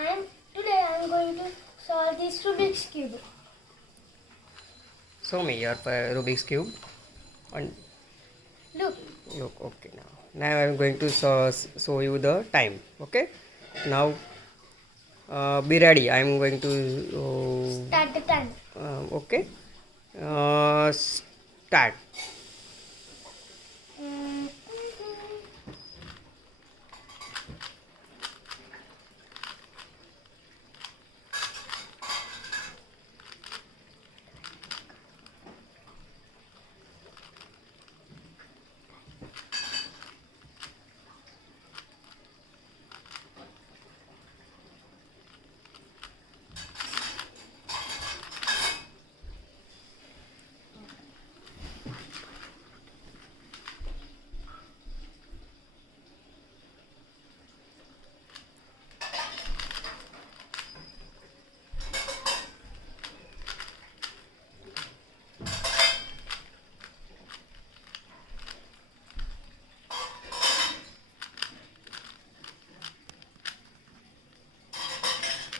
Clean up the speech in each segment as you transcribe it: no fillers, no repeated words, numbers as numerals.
Today I am going to solve this Rubik's cube. Show me your Rubik's cube. And Look, look, okay now. Now I am going to show you the time. Okay. Now be ready. I am going to start the time. okay. Start. Mm,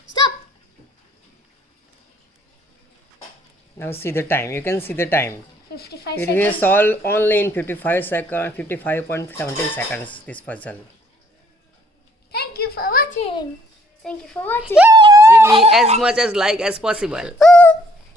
Stop! Now see the time. You can see the time. 55 It seconds. will solve only in 55 seconds, 55.17 seconds. This puzzle. Thank you for watching. Thank you for watching. Give me as much as like as possible.